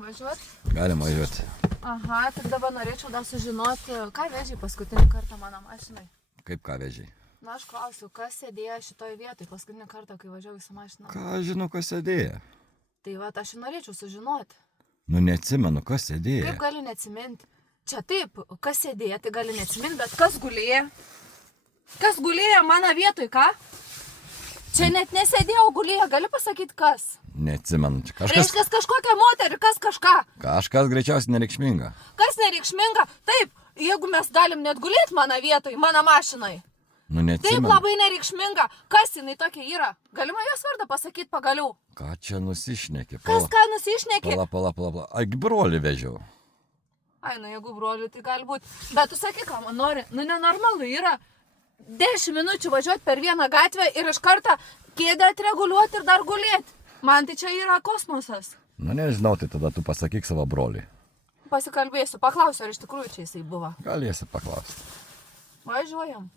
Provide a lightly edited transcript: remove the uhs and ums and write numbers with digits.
galim važiuoti? Galim važiuoti. Aha, tik dabar norėčiau dar sužinoti, ką vežiai paskutinį kartą mano mašinai. Kaip ką vežiai? Na, aš klausiu, kas sėdėjo šitoje vietoje paskutinį kartą, kai važiavau į savo mašiną. Ką žinau, kas sėdėjo? Tai va, aš ir norėčiau sužinoti. Nu, neatsimenu, kas sėdėjo. Kaip gali neatsiminti? Čia taip, kas sėdėjo, tai gali neatsiminti, bet kas gulėjo? Kas gulėjo mano vietoj, ką? Čia net nesėdėjo, gulėjo, gali pasakyti kas? Neatsimenu, čia kažkas. Reiškia, kažkokia moterį, kas kažką. Kažkas greičiausiai nereikšminga. Kas nereikšminga? Taip, jeigu mes galim net gulėti mano vietoj, mano mašinai. Nu, Taip neatsimenu. labai nereikšminga. Kas jinai tokia yra? Galima jos vardą pasakyti pagaliau. Ką čia nusišnekė? Kas ką nusišnekė? Pala. Agi brolį vežiau. Ai, nu jeigu broliui, tai gali būti. Bet tu sakai, ką man nori. Nu nenormalu yra 10 minučių važiuoti per vieną gatvę ir iš karto kėdę atreguliuoti ir dar gulėti. Man tai čia yra kosmosas. Nu, nežinau, tai tada tu pasakyk savo broliui. Pasikalbėsiu, paklausiu, ar iš tikrųjų čia jisai buvo. Galėsi paklausti. Važiuojam.